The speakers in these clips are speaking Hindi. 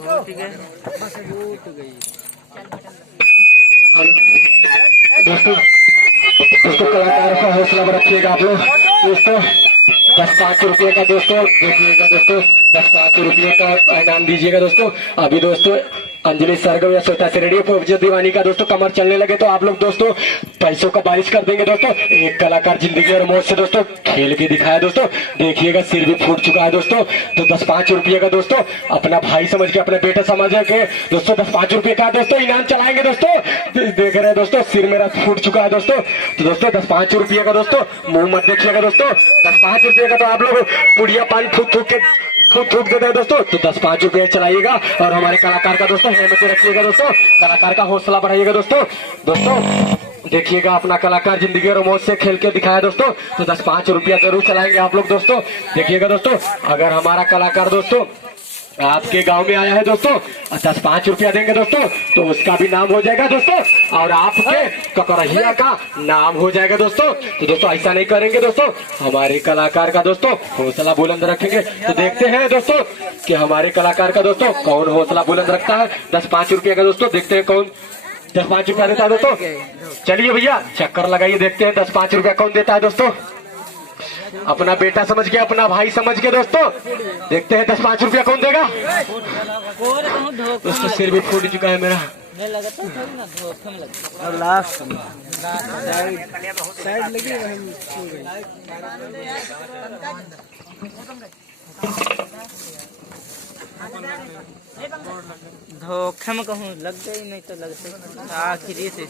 दोस्तों कलाकार का हौसला रखिएगा आप लोग। दोस्तों 10-5 रुपये का दोस्तों देखिएगा दोस्तों, 10-5 रुपये का इनाम दीजिएगा दोस्तों। अभी दोस्तों अंजलि सरगम या सोता से रेडियो पर दीवानी का दोस्तों कमर चलने लगे तो आप लोग दोस्तों पैसों का बारिश कर देंगे दोस्तों। एक कलाकार जिंदगी और मौत से दोस्तों खेल के दिखाया दोस्तों, देखिएगा सिर भी फूट चुका है दोस्तों। तो 10-5 रुपये का दोस्तों अपना भाई समझ के, अपना बेटा समझ के दोस्तों 10-5 रुपये का दोस्तों इनाम चलाएंगे दोस्तों। देख रहे हैं दोस्तों सिर मेरा फूट चुका है दोस्तों। तो दोस्तों 10-5 रुपये का दोस्तों मुंह मत देखिएगा दोस्तों। 10-5 रुपये का तो आप लोग पुड़िया पान थूक देते हैं दोस्तों। तो 10-5 रुपये चलाइएगा और हमारे कलाकार का दोस्तों हिम्मत रखिएगा दोस्तों, कलाकार का हौसला बढ़ाइएगा दोस्तों। दोस्तों देखिएगा अपना कलाकार जिंदगी और मौत से खेल के दिखाया दोस्तों। तो 10-5 रुपया जरूर चलाएंगे आप लोग दोस्तों। देखिएगा दोस्तों अगर हमारा कलाकार दोस्तों आपके गांव में आया है दोस्तों 10-5 रुपया देंगे दोस्तों तो उसका भी नाम हो जाएगा दोस्तों और आपके ककरहिया का नाम हो जाएगा दोस्तों। तो दोस्तों ऐसा नहीं करेंगे दोस्तों, हमारे कलाकार का दोस्तों हौसला बुलंद रखेंगे। तो देखते हैं दोस्तों कि हमारे कलाकार का दोस्तों कौन हौसला बुलंद रखता है। 10-5 रुपये का दोस्तों देखते हैं कौन 10-5 रुपया देता है दोस्तों। चलिए भैया चक्कर लगाइए, देखते हैं 10-5 रुपया कौन देता है दोस्तों। अपना बेटा समझ के, अपना भाई समझ के दोस्तों देखते हैं 10-5 रुपया कौन देगा। दोस्तों सिर भी फूट चुका है मेरा। धोखे में कहूँ लग गई, नहीं तो लगते आखिरी से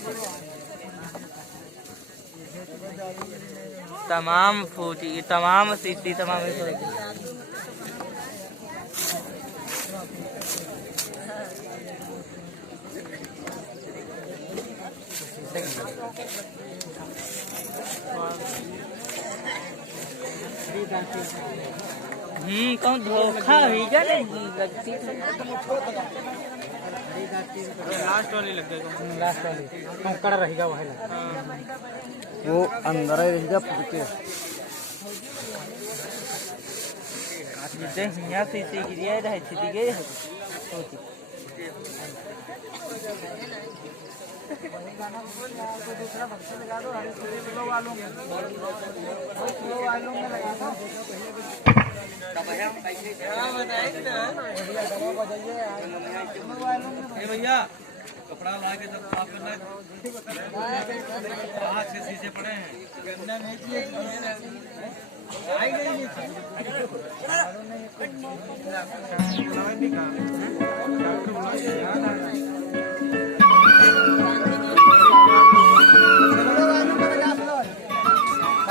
तमाम फूटी, तमाम सीटी, तमाम कहूँ धोखा ही जा लगती लास्ट वाली लग गई, लास्ट वाली कंकड़ रहेगा वो अंदर ही रहेगा फूटे यहाँ से गिरिया रहे छिटी गए भैया कपड़ा ला के जब साफ करना है 5-6 शीशे पड़े हैं।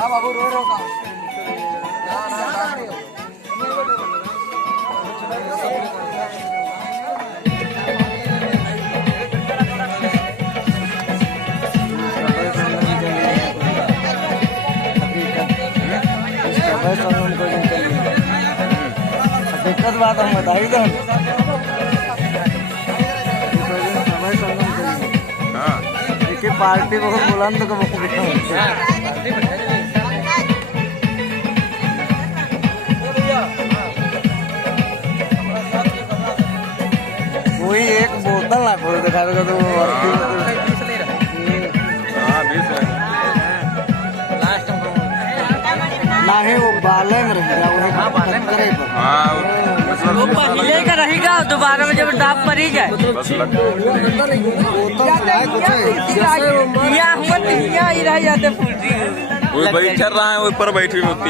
बाबू रो रो का दिक्कत बात हम बताई दो पार्टी बहुत बुलंद को कोई एक बोतल ना खोल दिखा देगा तो नहीं वो बाले में रहेगा, वो पहले का रहेगा, दोबारा में जब दाब पड़ ही जाए यहाँ ही रह जाते वो बैठ रहा है ऊपर बैठी होती।